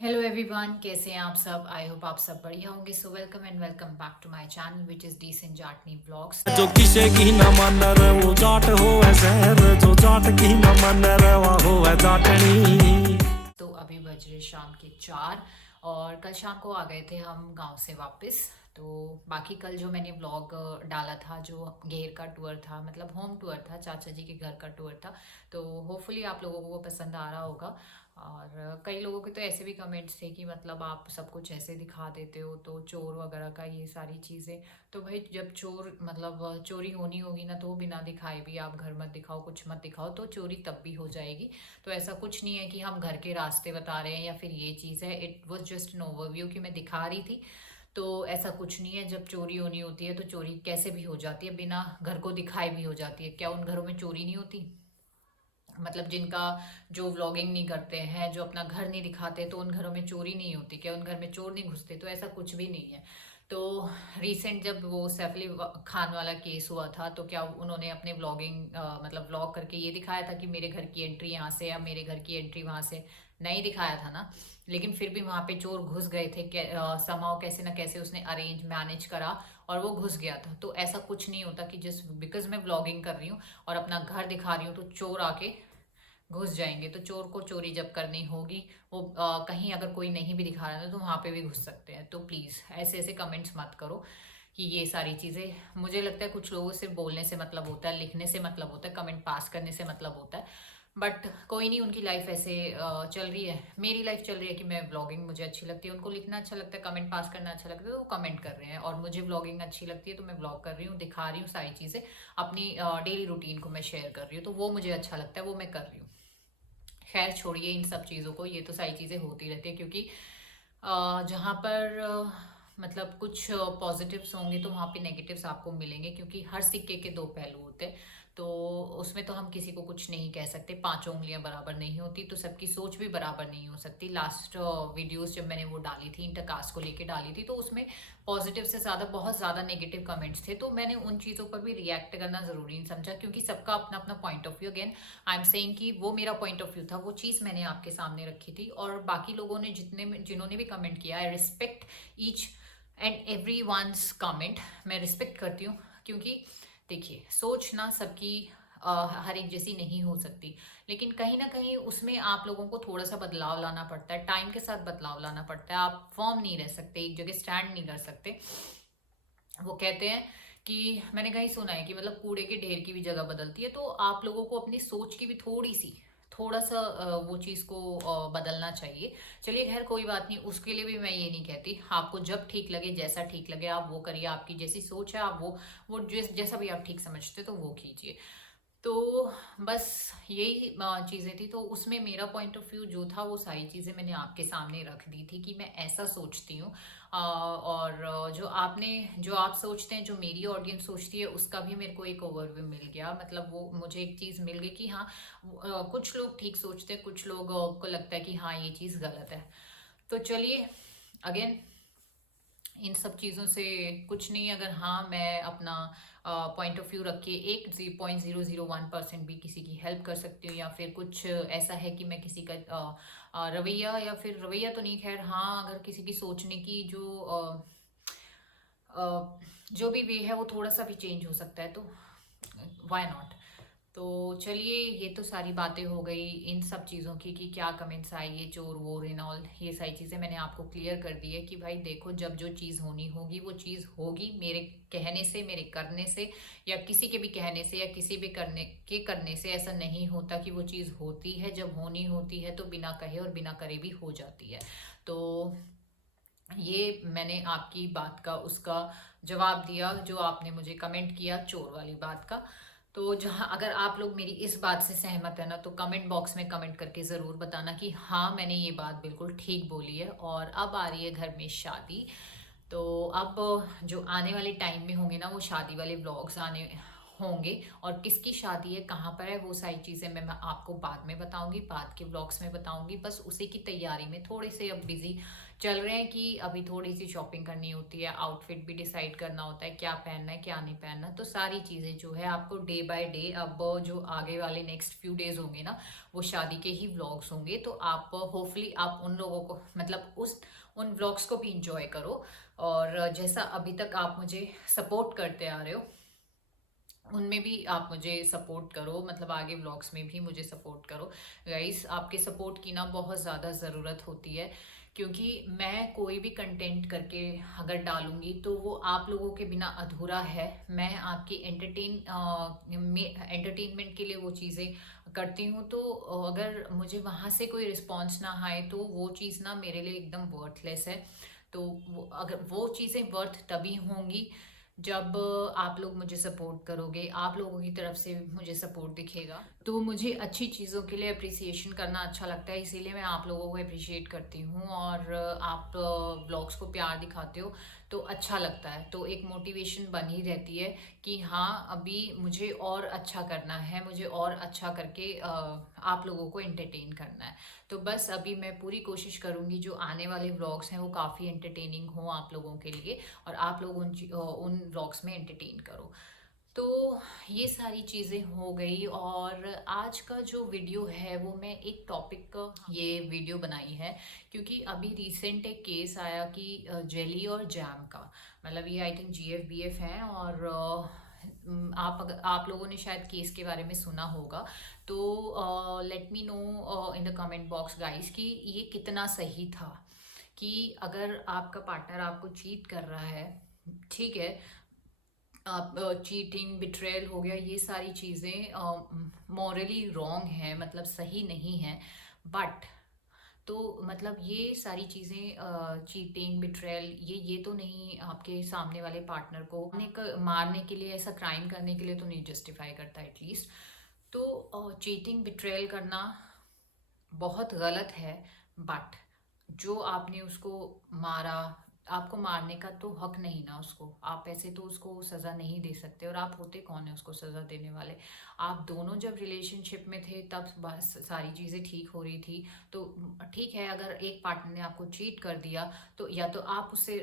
Hello everyone, कैसे हैं आप सब। आई होप आप सब बढ़िया होंगे। So welcome and welcome back to my channel which is decent Jatni vlogs. जो किसे की न मन रे वो जाट हो शहर, जो जाट की न मन रे वो हो जाटनी। तो अभी बज रहे शाम के 4 और कल शाम को आ गए थे हम गांव से वापस। तो बाकी कल जो मैंने व्लॉग डाला था, जो घेर का टूर था, मतलब होम टूर था, चाचा जी के घर का टूर था, तो होपफुली आप लोगों को वो पसंद आ रहा होगा। और कई लोगों के तो ऐसे भी कमेंट्स थे कि मतलब आप सब कुछ ऐसे दिखा देते हो, तो चोर वगैरह का ये सारी चीज़ें। तो भाई जब चोर मतलब चोरी होनी होगी ना, तो बिना दिखाए भी आप घर मत दिखाओ, कुछ मत दिखाओ, तो चोरी तब भी हो जाएगी। तो ऐसा कुछ नहीं है कि हम घर के रास्ते बता रहे हैं या फिर ये चीज़ है। It was just an overview कि मैं दिखा रही थी। तो ऐसा कुछ नहीं है। जब चोरी होनी होती है तो चोरी कैसे भी हो जाती है, बिना घर को दिखाए भी हो जाती है। क्या उन घरों में चोरी नहीं होती? मतलब जिनका जो व्लॉगिंग नहीं करते हैं, जो अपना घर नहीं दिखाते, तो उन घरों में चोरी नहीं होती क्या? उन घर में चोर नहीं घुसते? तो ऐसा कुछ भी नहीं है। तो रिसेंट जब वो सैफ अली खान वाला केस हुआ था, तो क्या उन्होंने अपने व्लॉगिंग मतलब व्लॉग करके ये दिखाया था कि मेरे घर की एंट्री यहाँ से या मेरे घर की एंट्री वहाँ से? नहीं दिखाया था ना। लेकिन फिर भी वहाँ पे चोर घुस गए थे। समाव कैसे ना कैसे उसने अरेंज मैनेज करा और वो घुस गया था। तो ऐसा कुछ नहीं होता कि जस्ट बिकॉज मैं व्लॉगिंग कर रही हूँ और अपना घर दिखा रही हूँ तो चोर आके घुस जाएंगे। तो चोर को चोरी जब करनी होगी, वो कहीं अगर कोई नहीं भी दिखा रहा है तो वहां पे भी घुस सकते हैं। तो प्लीज ऐसे ऐसे कमेंट्स मत करो कि ये सारी चीजें। मुझे लगता है कुछ लोगों को सिर्फ बोलने से मतलब होता है, लिखने से मतलब होता है, कमेंट पास करने से मतलब होता है। बट कोई नहीं, उनकी लाइफ ऐसे चल रही है। मेरी लाइफ चल रही है कि मैं व्लॉगिंग मुझे अच्छी लगती है, उनको लिखना अच्छा लगता है, कमेंट पास करना अच्छा लगता है, तो वो कमेंट कर रहे हैं। और मुझे व्लॉगिंग अच्छी लगती है तो मैं व्लॉग कर रही हूँ, दिखा रही हूँ सारी चीज़ें, अपनी डेली रूटीन को मैं शेयर कर रही हूँ, तो वो मुझे अच्छा लगता है, वो मैं कर रही हूँ। खैर छोड़िए इन सब चीज़ों को, ये तो सारी चीज़ें होती रहती है। क्योंकि जहाँ पर मतलब कुछ पॉजिटिव्स होंगे तो वहाँ पे नेगेटिव्स आपको मिलेंगे, क्योंकि हर सिक्के के दो पहलू होते हैं। तो उसमें तो हम किसी को कुछ नहीं कह सकते, पांचों उंगलियां बराबर नहीं होती, तो सबकी सोच भी बराबर नहीं हो सकती। लास्ट वीडियोस जब मैंने वो डाली थी, इंटरकास्ट को लेके डाली थी, तो उसमें पॉजिटिव से ज़्यादा बहुत ज़्यादा नेगेटिव कमेंट्स थे। तो मैंने उन चीज़ों पर भी रिएक्ट करना ज़रूरी नहीं समझा, क्योंकि सबका अपना अपना point of view. Again I am saying कि वो मेरा पॉइंट ऑफ व्यू था, वो चीज़ मैंने आपके सामने रखी थी। और बाकी लोगों ने जिन्होंने भी कमेंट किया, I respect each and every one's comment. मैं रिस्पेक्ट करती हूँ, क्योंकि देखिए सोच ना सबकी हर एक जैसी नहीं हो सकती। लेकिन कहीं ना कहीं उसमें आप लोगों को थोड़ा सा बदलाव लाना पड़ता है, टाइम के साथ बदलाव लाना पड़ता है। आप फर्म नहीं रह सकते, एक जगह स्टैंड नहीं कर सकते। वो कहते हैं कि मैंने कहीं सुना है कि मतलब कूड़े के ढेर की भी जगह बदलती है। तो आप लोगों को अपनी सोच की भी थोड़ा सा वो चीज़ को बदलना चाहिए। चलिए खैर कोई बात नहीं, उसके लिए भी मैं ये नहीं कहती। आपको जब ठीक लगे, जैसा ठीक लगे आप वो करिए, आपकी जैसी सोच है आप वो जैसा भी आप ठीक समझते तो वो कीजिए। तो बस यही चीज़ें थी। तो उसमें मेरा पॉइंट ऑफ व्यू जो था, वो सारी चीज़ें मैंने आपके सामने रख दी थी कि मैं ऐसा सोचती हूँ। और जो आप सोचते हैं, जो मेरी ऑडियंस सोचती है, उसका भी मेरे को एक ओवरव्यू मिल गया। मतलब वो मुझे एक चीज़ मिल गई कि हाँ, कुछ लोग ठीक सोचते हैं, कुछ लोग को लगता है कि हाँ ये चीज़ गलत है। तो चलिए, अगेन इन सब चीज़ों से कुछ नहीं। अगर हाँ मैं अपना पॉइंट ऑफ व्यू रख के 1.001% भी किसी की हेल्प कर सकती हूँ, या फिर कुछ ऐसा है कि मैं किसी का रवैया, या फिर रवैया तो नहीं, खैर हाँ, अगर किसी की सोचने की जो भी वे है वो थोड़ा सा भी चेंज हो सकता है, तो वाई नॉट। तो चलिए, ये तो सारी बातें हो गई इन सब चीज़ों की कि क्या कमेंट्स आए, ये चोर वोर इन ऑल, ये सारी चीज़ें मैंने आपको क्लियर कर दी है कि भाई देखो, जब जो चीज़ होनी होगी वो चीज़ होगी। मेरे कहने से, मेरे करने से, या किसी के भी कहने से, या किसी भी करने से ऐसा नहीं होता कि वो चीज़ होती है। जब होनी होती है तो बिना कहे और बिना करे भी हो जाती है। तो ये मैंने आपकी बात का उसका जवाब दिया, जो आपने मुझे कमेंट किया चोर वाली बात का। तो जहाँ अगर आप लोग मेरी इस बात से सहमत है ना, तो कमेंट बॉक्स में कमेंट करके ज़रूर बताना कि हाँ मैंने ये बात बिल्कुल ठीक बोली है। और अब आ रही है घर में शादी। तो अब जो आने वाले टाइम में होंगे ना, वो शादी वाले व्लॉग्स आने होंगे और किसकी शादी है, कहाँ पर है, वो सारी चीज़ें मैं आपको बाद में बताऊंगी, बाद के ब्लॉग्स में बताऊंगी। बस उसी की तैयारी में थोड़े से अब बिजी चल रहे हैं कि अभी थोड़ी सी शॉपिंग करनी होती है, आउटफिट भी डिसाइड करना होता है, क्या पहनना है क्या नहीं पहनना। तो सारी चीज़ें जो है आपको डे बाय डे, अब जो आगे वाले नेक्स्ट फ्यू डेज होंगे ना, वो शादी के ही व्लॉग्स होंगे। तो आप होपफुली आप उन लोगों को मतलब उन व्लॉग्स को भी इंजॉय करो। और जैसा अभी तक आप मुझे सपोर्ट करते आ रहे हो, उनमें भी आप मुझे सपोर्ट करो, मतलब आगे व्लॉग्स में भी मुझे सपोर्ट करो गाइस। आपके सपोर्ट की ना बहुत ज़्यादा ज़रूरत होती है, क्योंकि मैं कोई भी कंटेंट करके अगर डालूंगी तो वो आप लोगों के बिना अधूरा है। मैं आपकी एंटरटेनमेंट के लिए वो चीज़ें करती हूँ, तो अगर मुझे वहाँ से कोई रिस्पॉन्स ना आए तो वो चीज़ ना मेरे लिए एकदम वर्थलेस है। तो अगर वो चीज़ें वर्थ तभी होंगी जब आप लोग मुझे सपोर्ट करोगे, आप लोगों की तरफ से मुझे सपोर्ट दिखेगा। तो मुझे अच्छी चीज़ों के लिए अप्रिसिएशन करना अच्छा लगता है, इसीलिए मैं आप लोगों को अप्रिशिएट करती हूँ। और आप ब्लॉग्स को प्यार दिखाते हो तो अच्छा लगता है, तो एक मोटिवेशन बनी रहती है कि हाँ अभी मुझे और अच्छा करना है, मुझे और अच्छा करके आप लोगों को एंटरटेन करना है। तो बस अभी मैं पूरी कोशिश करूँगी जो आने वाले व्लॉग्स हैं वो काफ़ी एंटरटेनिंग हो आप लोगों के लिए, और आप लोग उन व्लॉग्स में एंटरटेन करो। तो ये सारी चीज़ें हो गई। और आज का जो वीडियो है वो मैं एक टॉपिक का ये वीडियो बनाई है, क्योंकि अभी रिसेंट एक केस आया कि जेली और जैम का, मतलब ये आई थिंक GFBF है। और आप लोगों ने शायद केस के बारे में सुना होगा, तो let me know in the comment box guys कि ये कितना सही था। कि अगर आपका पार्टनर आपको चीट कर रहा है, ठीक है, आप चीटिंग बिट्रेयल हो गया, ये सारी चीज़ें मॉरली रॉन्ग है, मतलब सही नहीं है। बट तो मतलब ये सारी चीज़ें चीटिंग बिट्रेयल ये तो नहीं आपके सामने वाले पार्टनर को मारने के लिए, ऐसा क्राइम करने के लिए तो नहीं जस्टिफाई करता एटलीस्ट। तो चीटिंग बिट्रेयल करना बहुत गलत है। बट जो आपने उसको मारा, आपको मारने का तो हक नहीं ना उसको, आप ऐसे तो उसको सज़ा नहीं दे सकते, और आप होते कौन है उसको सज़ा देने वाले। आप दोनों जब रिलेशनशिप में थे तब बस सारी चीज़ें ठीक हो रही थी। तो ठीक है, अगर एक पार्टनर ने आपको चीट कर दिया तो या तो आप उससे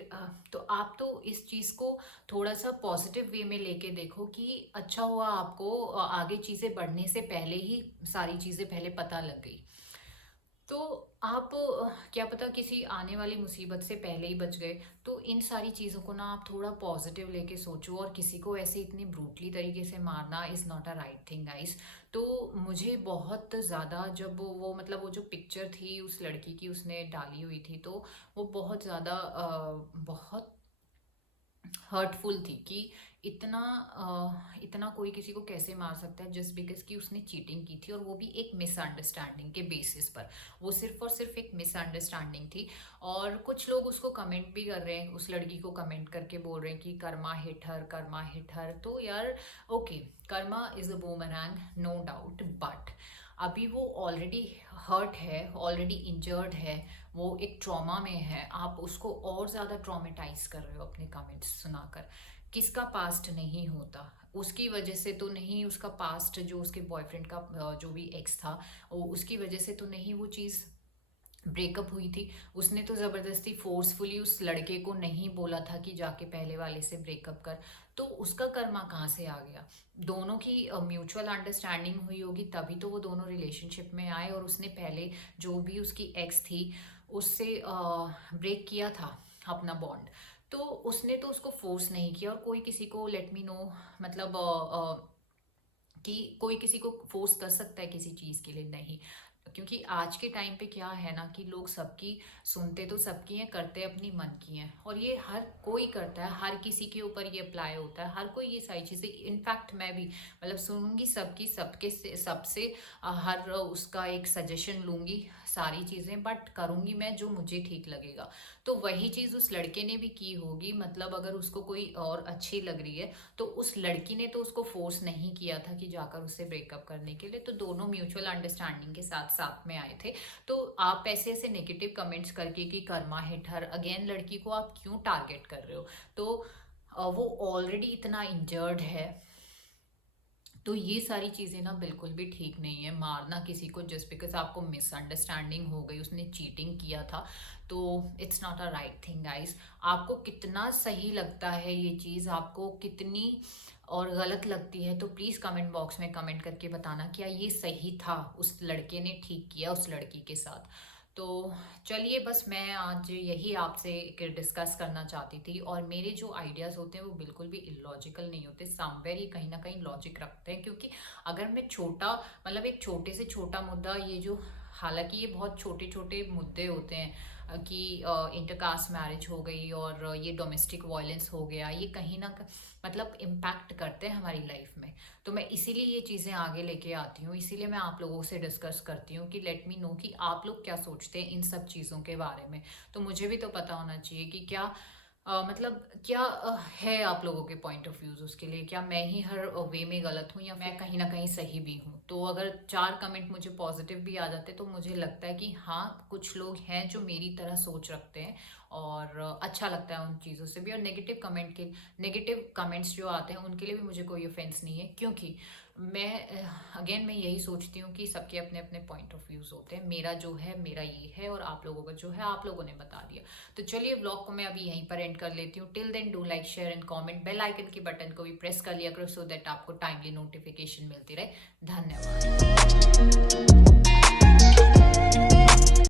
तो आप तो इस चीज़ को थोड़ा सा पॉजिटिव वे में लेके देखो कि अच्छा हुआ आपको आगे चीज़ें बढ़ने से पहले ही सारी चीज़ें पहले पता लग गई। तो आप क्या पता किसी आने वाली मुसीबत से पहले ही बच गए। तो इन सारी चीज़ों को ना आप थोड़ा पॉजिटिव लेके सोचो, और किसी को ऐसे इतनी ब्रूटली तरीके से मारना is not a right thing guys. तो मुझे बहुत ज़्यादा जब वो मतलब वो जो पिक्चर थी उस लड़की की उसने डाली हुई थी, तो वो बहुत ज़्यादा बहुत हर्टफुल थी कि इतना कोई किसी को कैसे मार सकता है जस्ट बिकॉज कि उसने चीटिंग की थी, और वो भी एक मिसअंडरस्टैंडिंग के बेसिस पर। वो सिर्फ और सिर्फ एक मिसअंडरस्टैंडिंग थी। और कुछ लोग उसको कमेंट भी कर रहे हैं, उस लड़की को कमेंट करके बोल रहे हैं कि karma hit her, karma hit her. तो यार okay, karma is a boomerang, no doubt. But अभी वो ऑलरेडी हर्ट है, ऑलरेडी इंजर्ड है, वो एक ट्रॉमा में है, आप उसको और ज़्यादा ट्रॉमेटाइज कर रहे हो अपने कमेंट्स सुनाकर। किसका पास्ट नहीं होता, उसकी वजह से तो नहीं, उसका पास्ट जो उसके बॉयफ्रेंड का जो भी एक्स था वो उसकी वजह से तो नहीं वो चीज़ ब्रेकअप हुई थी। उसने तो ज़बरदस्ती फोर्सफुली उस लड़के को नहीं बोला था कि जाके पहले वाले से ब्रेकअप कर। तो उसका कर्मा कहाँ से आ गया? दोनों की म्यूचुअल अंडरस्टैंडिंग हुई होगी तभी तो वो दोनों रिलेशनशिप में आए, और उसने पहले जो भी उसकी एक्स थी उससे ब्रेक किया था अपना बॉन्ड। तो उसने तो उसको फोर्स नहीं किया, और कोई किसी को लेट मी नो मतलब कि कोई किसी को फोर्स कर सकता है किसी चीज़ के लिए? नहीं। क्योंकि आज के टाइम पे क्या है ना कि लोग सबकी सुनते तो सबकी हैं, करते अपनी मन की हैं, और ये हर कोई करता है, हर किसी के ऊपर ये अप्लाई होता है, हर कोई ये सारी चीज़ें। इनफैक्ट मैं भी मतलब सुनूंगी सबकी, सबसे हर उसका एक सजेशन लूंगी सारी चीज़ें, बट करूंगी मैं जो मुझे ठीक लगेगा। तो वही चीज़ उस लड़के ने भी की होगी, मतलब अगर उसको कोई और अच्छी लग रही है तो उस लड़की ने तो उसको फोर्स नहीं किया था कि जाकर उससे ब्रेकअप करने के लिए। तो दोनों म्यूचुअल अंडरस्टैंडिंग के साथ साथ में आए थे। तो आप ऐसे ऐसे नेगेटिव कमेंट्स करके कि कर्मा हिट हर, अगेन लड़की को आप क्यों टारगेट कर रहे हो? तो वो ऑलरेडी इतना इंजर्ड है, तो ये सारी चीज़ें ना बिल्कुल भी ठीक नहीं है। मारना किसी को जस्ट बिकॉज आपको मिसअंडरस्टैंडिंग हो गई, उसने चीटिंग किया था, तो it's not a right thing guys. आपको कितना सही लगता है ये चीज़, आपको कितनी और गलत लगती है, तो प्लीज़ कमेंट बॉक्स में कमेंट करके बताना क्या ये सही था, उस लड़के ने ठीक किया उस लड़की के साथ। तो चलिए, बस मैं आज यही आपसे डिस्कस करना चाहती थी। और मेरे जो आइडियाज़ होते हैं वो बिल्कुल भी इलॉजिकल नहीं होते, समवेयर ये कहीं ना कहीं लॉजिक रखते हैं। क्योंकि अगर मैं छोटा मतलब एक छोटे से छोटा मुद्दा, ये जो हालांकि ये बहुत छोटे छोटे मुद्दे होते हैं कि इंटरकास्ट मैरिज हो गई और ये डोमेस्टिक वायलेंस हो गया, ये कहीं ना मतलब इम्पैक्ट करते हैं हमारी लाइफ में। तो मैं इसीलिए ये चीज़ें आगे लेके आती हूँ, इसीलिए मैं आप लोगों से डिस्कस करती हूँ कि लेट मी नो कि आप लोग क्या सोचते हैं इन सब चीज़ों के बारे में। तो मुझे भी तो पता होना चाहिए कि क्या मतलब क्या है आप लोगों के पॉइंट ऑफ व्यूज उसके लिए, क्या मैं ही हर वे में गलत हूँ या मैं कहीं ना कहीं सही भी हूँ। तो अगर 4 कमेंट मुझे पॉजिटिव भी आ जाते तो मुझे लगता है कि हाँ, कुछ लोग हैं जो मेरी तरह सोच रखते हैं और अच्छा लगता है उन चीज़ों से भी। और नेगेटिव कमेंट्स जो आते हैं उनके लिए भी मुझे कोई ऑफेंस नहीं है, क्योंकि मैं यही सोचती हूँ कि सबके अपने अपने पॉइंट ऑफ व्यूज होते हैं। मेरा जो है मेरा ये है, और आप लोगों का जो है आप लोगों ने बता दिया। तो चलिए, ब्लॉग को मैं अभी यहीं पर एंड कर लेती हूँ। Till then do like, share and comment, bell icon के बटन को भी प्रेस कर लिया करो सो दैट आपको टाइमली नोटिफिकेशन मिलती रहे। धन्यवाद।